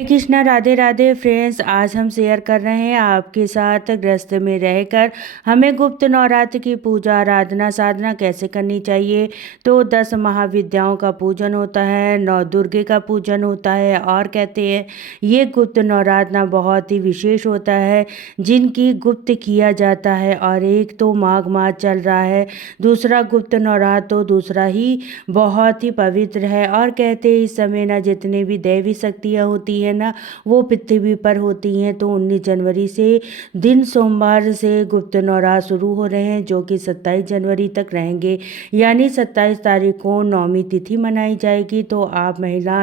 हरे Krishna, Radhe Radhe friends. आज हम share कर रहे हैं आपके साथ गृहस्थ में रहकर हमें गुप्त नवरात्र की पूजा आराधना साधना कैसे करनी चाहिए। तो 10 महाविद्याओं का पूजन होता है, 9 दुर्गे का पूजन होता है और कहते हैं ये गुप्त नवरात्र बहुत ही विशेष होता है जिनकी गुप्त किया जाता है। और एक तो माघ मास चल रहा है, दूसरा गुप्त नवरात्र तो दूसरा ही बहुत ही पवित्र है। और कहते हैं इस समय ना जितने भी दैवी शक्तियाँ होती है ना वो पृथ्वी पर होती हैं। तो 19 जनवरी से दिन सोमवार से गुप्त नवरात्र शुरू हो रहे हैं जो कि 27 जनवरी तक रहेंगे। यानी 27 तारीख को नौमी तिथि मनाई जाएगी। तो आप महिला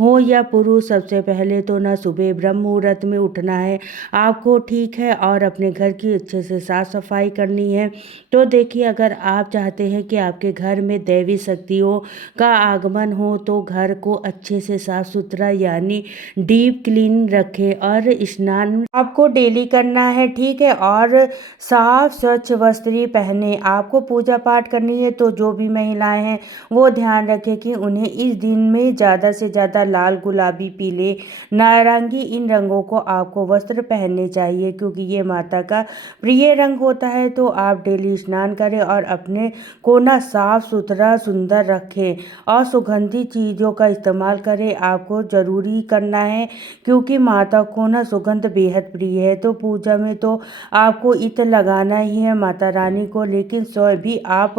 हो या पुरुष, सबसे पहले तो ना सुबह ब्रह्म मुहूर्त में उठना है आपको, ठीक है। और अपने घर की अच्छे से साफ सफाई करनी है। तो देखिए, अगर आप चाहते हैं कि आपके घर में दैवी शक्तियों का आगमन हो तो घर को अच्छे से साफ सुथरा यानी डीप क्लीन रखें। और स्नान आपको डेली करना है, ठीक है। और साफ स्वच्छ वस्त्र पहने आपको पूजा पाठ करनी है। तो जो भी महिलाएं हैं वो ध्यान रखें कि उन्हें इस दिन में ज़्यादा से ज़्यादा लाल, गुलाबी, पीले, नारंगी इन रंगों को आपको वस्त्र पहनने चाहिए क्योंकि ये माता का प्रिय रंग होता है। तो आप डेली स्नान करें और अपने को ना साफ सुथरा सुंदर रखें और सुगंधित चीज़ों का इस्तेमाल करें। आपको ज़रूरी करना है क्योंकि माता को ना सुगंध बेहद प्रिय है। तो पूजा में तो आपको इत्र लगाना ही है माता रानी को, लेकिन स्वयं भी आप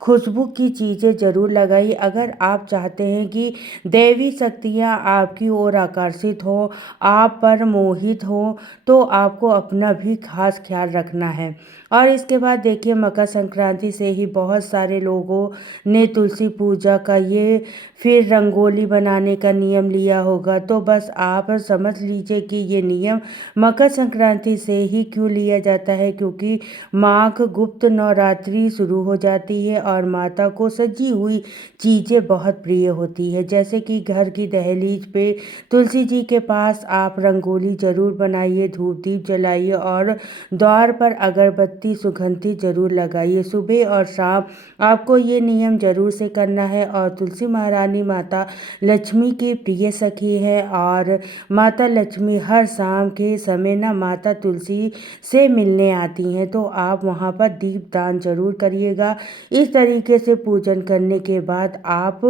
खुशबू की चीज़ें ज़रूर लगाइए। अगर आप चाहते हैं कि दैवी शक्तियाँ आपकी ओर आकर्षित हो, आप पर मोहित हो, तो आपको अपना भी खास ख्याल रखना है। और इसके बाद देखिए, मकर संक्रांति से ही बहुत सारे लोगों ने तुलसी पूजा का ये फिर रंगोली बनाने का नियम लिया होगा। तो बस आप समझ लीजिए कि ये नियम मकर संक्रांति से ही क्यों लिया जाता है, क्योंकि माघ गुप्त नवरात्रि शुरू हो जाती है और माता को सजी हुई चीज़ें बहुत प्रिय होती है। जैसे कि घर की दहलीज पे तुलसी जी के पास आप रंगोली जरूर बनाइए, धूप दीप जलाइए और द्वार पर अगरबत्ती सुगंधित जरूर लगाइए। सुबह और शाम आपको ये नियम जरूर से करना है। और तुलसी महारानी माता लक्ष्मी की प्रिय सखी है और माता लक्ष्मी हर शाम के समय ना माता तुलसी से मिलने आती हैं। तो आप वहाँ पर दीप दान जरूर करिएगा। इस तरीके से पूजन करने के बाद आप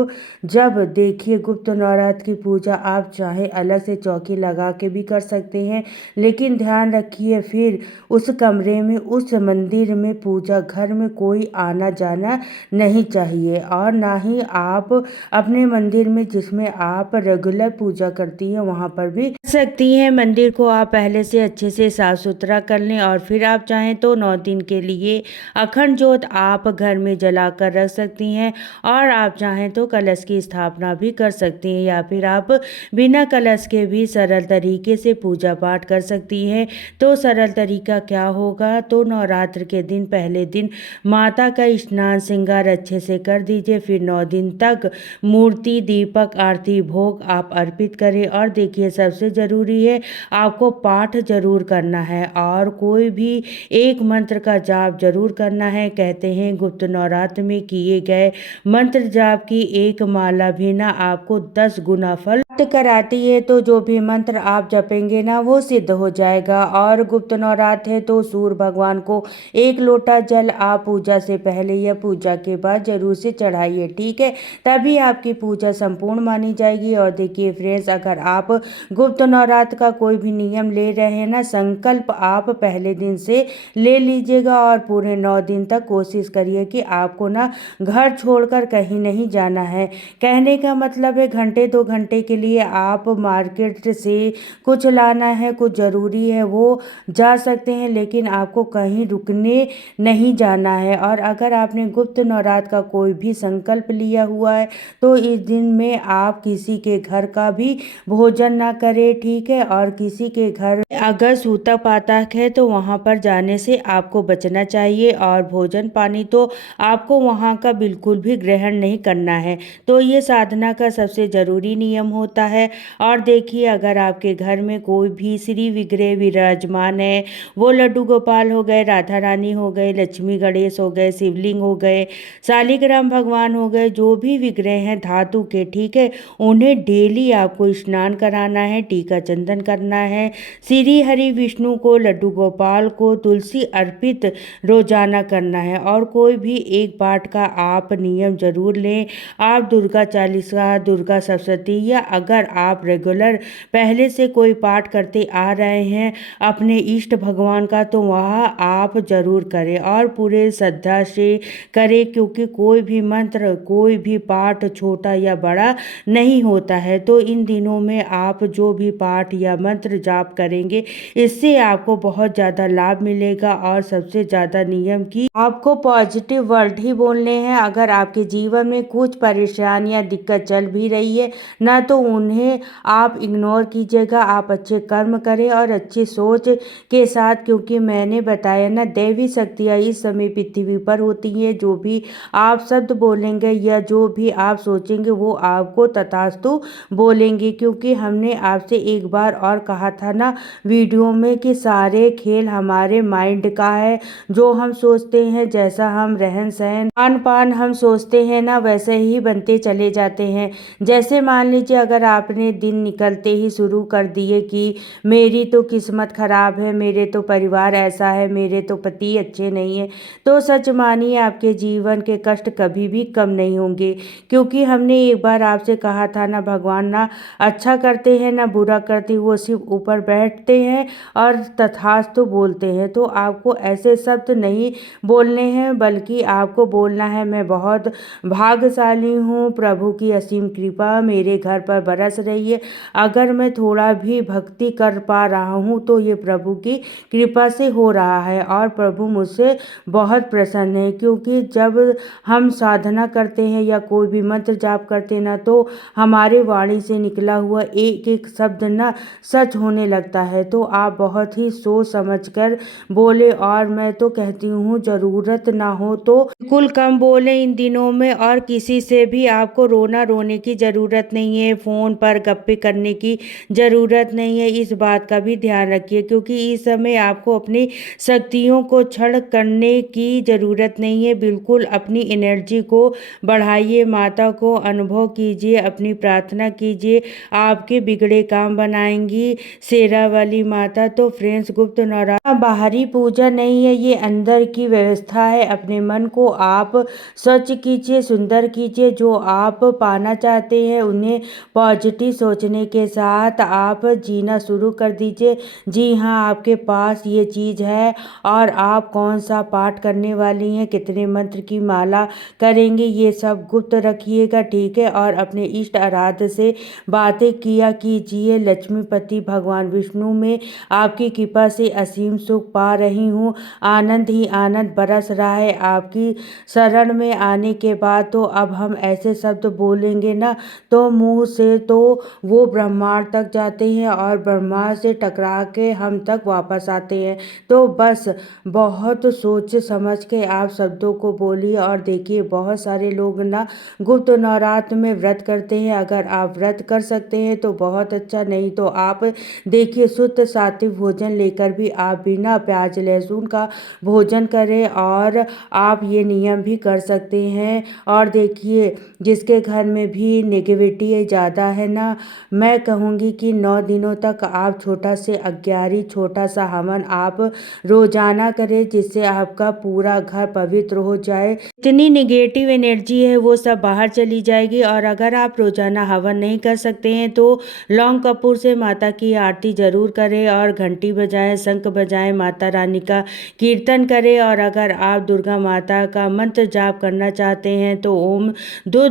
जब देखिए गुप्त नवरात्र की पूजा आप चाहे अलग से चौकी लगा के भी कर सकते हैं, लेकिन ध्यान रखिए फिर उस कमरे में, उस मंदिर में, पूजा घर में कोई आना जाना नहीं चाहिए। और ना ही आप अपने मंदिर में जिसमें आप रेगुलर पूजा करती हैं वहाँ पर भी कर सकती हैं। मंदिर को आप पहले से अच्छे से साफ सुथरा कर लें और फिर आप चाहें तो 9 दिन के लिए अखंड ज्योत आप घर में जला कर रख सकती हैं। और आप चाहें तो कलश की स्थापना भी कर सकती हैं या फिर आप बिना कलश के भी सरल तरीके से पूजा पाठ कर सकती हैं। तो सरल तरीका क्या होगा, तो नवरात्र के दिन पहले दिन माता का स्नान श्रृंगार अच्छे से कर दीजिए। फिर 9 दिन तक मूर्ति, दीपक, आरती, भोग आप अर्पित करें। और देखिए, सबसे ज़रूरी है आपको पाठ जरूर करना है और कोई भी एक मंत्र का जाप जरूर करना है। कहते हैं गुप्त नवरात्र में किए गए मंत्र जाप की एक माला भी ना आपको 10 गुना फल प्राप्त कराती है। तो जो भी मंत्र आप जपेंगे ना वो सिद्ध हो जाएगा। और गुप्त नवरात्र है तो सूर्य भगवान को 1 लोटा जल आप पूजा से पहले या पूजा के बाद जरूर से चढ़ाइए, ठीक है। तभी आपकी पूजा संपूर्ण मानी जाएगी। और देखिए फ्रेंड्स, अगर आप गुप्त नवरात्र का कोई भी नियम ले रहे हैं ना, संकल्प आप पहले दिन से ले लीजिएगा और पूरे 9 दिन तक कोशिश करिए कि आपको ना घर छोड़कर कहीं नहीं जाना है। कहने का मतलब है घंटे 2 घंटे के लिए आप मार्केट से कुछ लाना है, कुछ ज़रूरी है वो जा सकते हैं, लेकिन आपको कहीं रुकने नहीं जाना है। और अगर आपने गुप्त नवरात्र का कोई भी संकल्प लिया हुआ है तो इस दिन में आप किसी के घर का भी भोजन ना करें, ठीक है। और किसी के घर अगर सूतक पातक है तो वहाँ पर जाने से आपको बचना चाहिए और भोजन पानी तो आपको वहाँ का बिल्कुल भी ग्रहण नहीं करना है। तो ये साधना का सबसे ज़रूरी नियम होता है। और देखिए, अगर आपके घर में कोई भी श्री विग्रह विराजमान है, वो लड्डू गोपाल हो गए, राधा रानी हो गए, लक्ष्मी गणेश हो गए, शिवलिंग हो गए, शालिग्राम भगवान हो गए, जो भी विग्रह हैं धातु के, ठीक है, उन्हें डेली आपको स्नान कराना है, टीका का चंदन करना है। श्री हरि विष्णु को, लड्डू गोपाल को तुलसी अर्पित रोजाना करना है। और कोई भी एक पाठ का आप नियम जरूर लें। आप दुर्गा चालीसा, दुर्गा सप्तशती, या अगर आप रेगुलर पहले से कोई पाठ करते आ रहे हैं अपने इष्ट भगवान का, तो वह आप जरूर करें और पूरे श्रद्धा से करें, क्योंकि कोई भी मंत्र, कोई भी पाठ छोटा या बड़ा नहीं होता है। तो इन दिनों में आप जो भी पाठ या मंत्र जाप करेंगे, इससे आपको बहुत ज़्यादा लाभ मिलेगा। और सबसे ज़्यादा नियम की आपको पॉजिटिव वर्ड ही बोलने हैं। अगर आपके जीवन में कुछ परेशानियां, दिक्कत चल भी रही है ना, तो उन्हें आप इग्नोर कीजिएगा। आप अच्छे कर्म करें और अच्छी सोच के साथ, क्योंकि मैंने बताया ना, दैवी शक्तियाँ इस समय पृथ्वी पर होती हैं। जो भी आप शब्द बोलेंगे या जो भी आप सोचेंगे, वो आपको तथास्तु बोलेंगे। क्योंकि हमने आपसे एक बार और कहा था ना वीडियो में कि सारे खेल हमारे माइंड का है। जो हम सोचते हैं, जैसा हम रहन सहन, खान पान हम सोचते हैं ना, वैसे ही बनते चले जाते हैं। जैसे मान लीजिए, अगर आपने दिन निकलते ही शुरू कर दिए कि मेरी तो किस्मत खराब है, मेरे तो परिवार ऐसा है, मेरे तो पति अच्छे नहीं है, तो सच मानिए आपके जीवन के कष्ट कभी भी कम नहीं होंगे। क्योंकि हमने एक बार आपसे कहा था ना, भगवान ना अच्छा करते हैं ना बुरा करते, वो सिर्फ ऊपर बैठते हैं और तथास्तु बोलते हैं। तो आपको ऐसे शब्द नहीं बोलने हैं, बल्कि आपको बोलना है, मैं बहुत भाग्यशाली हूँ, प्रभु की असीम कृपा मेरे घर पर बरस रही है। अगर मैं थोड़ा भी भक्ति कर पा रहा हूँ, तो ये प्रभु की कृपा से हो रहा है और प्रभु मुझसे बहुत प्रसन्न है। क्योंकि जब हम साधना करते हैं या कोई भी मंत्र जाप करते हैं ना, तो हमारे वाणी से निकला हुआ एक एक शब्द ना सच होने लगता है। तो आप बहुत ही सोच समझ कर बोले। और मैं तो कहती हूँ, ज़रूरत ना हो तो बिल्कुल कम बोले इन दिनों में। और किसी से भी आपको रोने की ज़रूरत नहीं है, फ़ोन पर गप्पे करने की ज़रूरत नहीं है। इस बात का भी ध्यान रखिए, क्योंकि इस समय आपको अपनी शक्तियों को क्षण करने की ज़रूरत नहीं है। बिल्कुल अपनी एनर्जी को बढ़ाइए, माता को अनुभव कीजिए, अपनी प्रार्थना कीजिए, आपके बिगड़े काम बनाएंगी शेरा वाली माता। तो फ्रेंड्स, गुप्त नवरात्र बाहरी पूजा नहीं है, ये अंदर की व्यवस्था है। अपने मन को आप स्वच्छ कीजिए, सुंदर कीजिए। जो आप पाना चाहते हैं, उन्हें पॉजिटिव सोचने के साथ आप जीना शुरू कर दीजिए। जी हाँ, आपके पास ये चीज़ है। और आप कौन सा पाठ करने वाली हैं, कितने मंत्र की माला करेंगे, ये सब गुप्त रखिएगा, ठीक है। और अपने इष्ट आराध्य से बातें किया कीजिए। लक्ष्मीपति भगवान विष्णु में आपकी कृपा से असीम सुख पा रही हूँ, आनंद ही आनंद बरस रहा है आपकी शरण में आने के बाद। तो अब हम ऐसे शब्द बोलेंगे ना, तो मुंह से तो वो ब्रह्मांड तक जाते हैं और ब्रह्मांड से टकरा के हम तक वापस आते हैं। तो बस बहुत सोच समझ के आप शब्दों को बोलिए। और देखिए, बहुत सारे लोग ना गुप्त नवरात्र में व्रत करते हैं। अगर आप व्रत कर सकते हैं तो बहुत अच्छा, नहीं तो आप देखिए शुद्ध सात्विक भोजन लेकर भी आप बिना प्याज लहसुन का भोजन करें। और आप ये नियम भी कर सकते हैं। और देखिए, जिसके घर में भी नेगेटिविटी ज़्यादा है ना, मैं कहूँगी कि 9 दिनों तक आप छोटा से अग्यारी, छोटा सा हवन आप रोजाना करें, जिससे आपका पूरा घर पवित्र हो जाए। इतनी निगेटिव एनर्जी है, वो सब बाहर चली जाएगी। और अगर आप रोजाना हवन नहीं कर सकते हैं, तो लौंग कपूर से माता की आरती जरूर करें और घंटी बजाएं, शंख बजाएं, माता रानी का कीर्तन करें। और अगर आप दुर्गा माता का मंत्र जाप करना चाहते हैं, तो ओम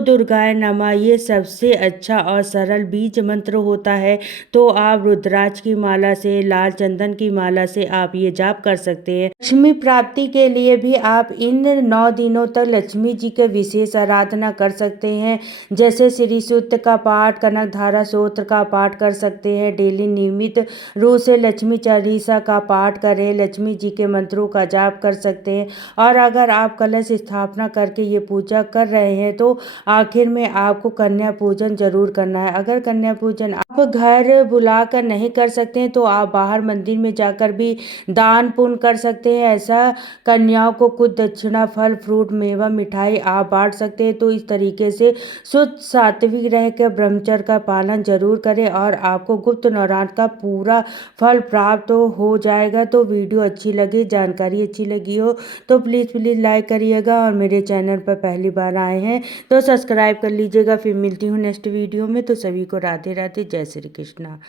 दुर्गाय नमः, ये सबसे अच्छा और सरल बीज मंत्र होता है। तो आप रुद्राक्ष की माला से, लाल चंदन की माला से आप ये जाप कर सकते हैं। लक्ष्मी प्राप्ति के लिए भी आप इन 9 दिनों तक लक्ष्मी जी के विशेष आराधना कर सकते हैं। जैसे श्री सूक्त का पाठ, कनकधारा स्तोत्र का पाठ कर सकते हैं। डेली नियमित रूप से लक्ष्मी चालीसा का पाठ करें, लक्ष्मी जी के मंत्रों का जाप कर सकते हैं। और अगर आप कलश स्थापना करके ये पूजा कर रहे हैं, तो आखिर में आपको कन्या पूजन जरूर करना है। अगर कन्या पूजन आप घर बुलाकर नहीं कर सकते हैं, तो आप बाहर मंदिर में जाकर भी दान पुण्य कर सकते हैं। ऐसा कन्याओं को कुछ दक्षिणा, फल फ्रूट, मेवा, मिठाई आप बांट सकते हैं। तो इस तरीके से शुद्ध सात्विक रह कर ब्रह्मचर्य का पालन जरूर करें। और आपको गुप्त नवरात्र का पूरा फल प्राप्त हो जाएगा। तो वीडियो अच्छी लगी, जानकारी अच्छी लगी हो तो प्लीज़ लाइक करिएगा, और मेरे चैनल पर पहली बार आए हैं तो सब्सक्राइब कर लीजिएगा। फिर मिलती हूँ नेक्स्ट वीडियो में। तो सभी को राधे राधे, जय श्री कृष्णा।